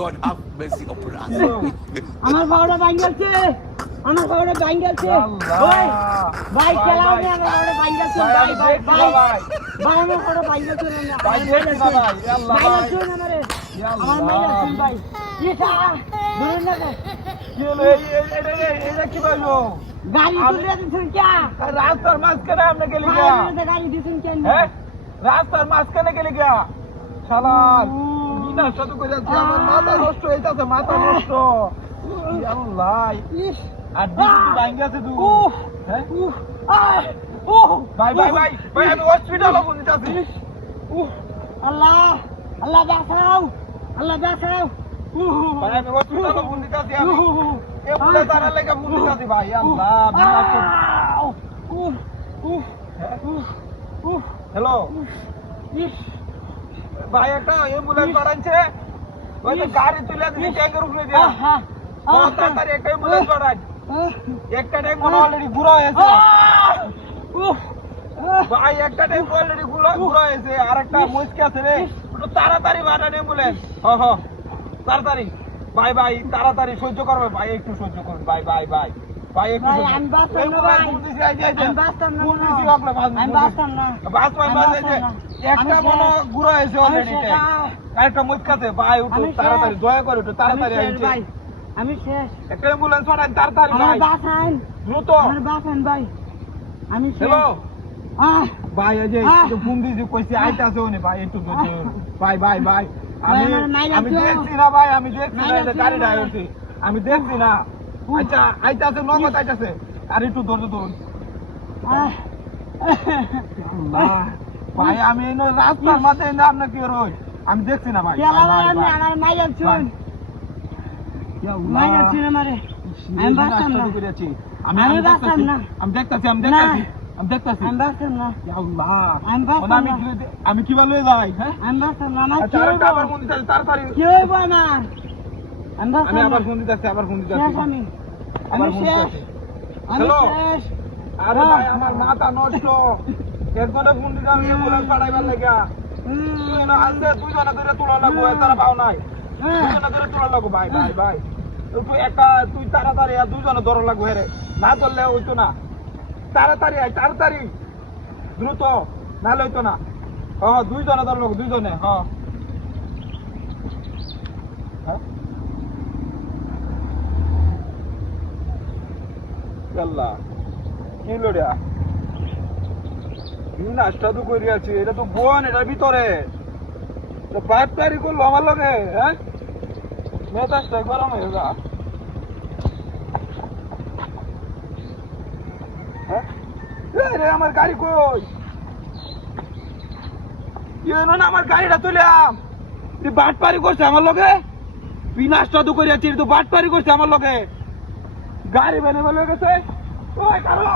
God have mercy upon us. আমার বাবাটা ভাঙ্গলছে, আমার বাবাটা ভাঙ্গলছে। ওই ভাই চালাও না, আমার বাবাটা ভাঙ্গলছে। ভাই ভাই ভাই ভাই আমার বাবাটা ভাঙ্গলছে না। ভাই দেখছি না ভাই। আল্লাহ ভাই না আমারে। আমার মাইরা ভাই। ইসা ধরুন না। কি হলো এটা কি বলবো? গাড়ি তুলে দিছেন কি? রাস্তার মাঝখানে আপনি গেলি গিয়া? গাড়ি দিছেন কেন? হ্যাঁ রাস্তার মাঝখানে গেলি গিয়া? শালা বিনা শুধু কই যাচ্ছে আমার মাথা নষ্ট হয়ে যাচ্ছে, মাথা নষ্ট। আল্লাহ ইস আর দিদি তো ভাঙ্গি আছে তুই। হ্যাঁ ভাই আমি হসপিটালে ফোন দিতেছি। আল্লাহ আল্লাহ বাঁচাও, আল্লাহ বাঁচাও। ভাই আমি হসপিটালে ফোন দিতেছি। আমি এমনে তারা লেগে ফোন দিতেছি ভাই। আল্লাহ বিনা হ্যালো ভাই একটা অ্যাম্বুলেন্স পাঠাইছে। ওই যে গাড়ি তুলে দিচ্ছে ট্যাঙ্কের উপরে দিয়া। তাড়াতাড়ি একটা অ্যাম্বুলেন্স পাঠাই। একটা ট্যাঙ্ক অলরেডি ঘুরা হয়েছে ভাই, একটা ট্যাঙ্ক অলরেডি ঘুরা হয়েছে। আর একটা মুশকিল আছে রে, একটু তাড়াতাড়ি পাঠান অ্যাম্বুলেন্স। তাড়াতাড়ি ভাই তাড়াতাড়ি সহ্য করবে ভাই, একটু সহ্য করুন ভাই একটু একটা মনে ঘুরা হয়েছে অলরেডি। আরেকটা মুশকিল ভাই, একটু তাড়াতাড়ি দয়া করে একটু তাড়াতাড়ি আমি শেষ। একটা অ্যাম্বুলেন্স পাঠান তাড়াতাড়ি ভাই, বাঁচান দ্রুত। বাঁচান ভাই, আমি শেষ। হ্যালো ভাই এই যে ফোন দিয়েছি কইছি আইতাছে উনি ভাই, একটু ভাই আমি দেখছি না ভাই, আমি দেখছি না এটা গাড়িটা আইছে, আমি দেখছি না। আচ্ছা আইতাছে নগদ আইতাছে, আর একটু ধৈর্য ধরুন ভাই। আমি এই রাস্তার মাথায় না আপনার কি রই, আমি দেখছি না ভাই। আমার মাইয়ার চুন মাইয়ার চুন আমারে আমি বাঁচতাম না, আমি দেখতাছি আমি বাঁচতাম না। আমি কি বলে যাই? হ্যাঁ আমি বাঁচতাম না। আমার আবার ফোন দিতেছি তাড়াতাড়ি। কি হইব আমার? আমি আবার ফোন দিতেছি আমি আবার ফোন শেষ, দিতেছি। আমি হ্যালো শেষ। আরে ভাই আমার মাথা নষ্ট। একজনে ফোন দিতে আমি অ্যাম্বুলেন্স পাঠাইবার লাগা। দুজনে ধরে তোলা লাগবো, তারা পাও নাই। দুজনে ধরে তোলা লাগবো ভাই তুই একটা তুই তাড়াতাড়ি আর দুজনে ধরা লাগবো। হেরে না ধরলে হইতো না। তাড়াতাড়ি আয়, তাড়াতাড়ি দ্রুত, নাহলে হইতো না। দুইজনে ধরা লাগবো, দুইজনে। আল্লাহ কি লড়িয়া নাচটা তো করে আছি, এটা তো বোন, এটার ভিতরে বাদ তারি করলো আমার লগে। হ্যাঁ মেজাজটা গরম হয়ে যা। আমার গাড়ি কই? কি হইলো না আমার গাড়িটা তুইলাম? তুই বাট পারি করছে আমার লগে, বিনাশটা তো করে আছি, বাট পারি করছে আমার লগে। গাড়ি বেনে বলে গেছে। ওই কারো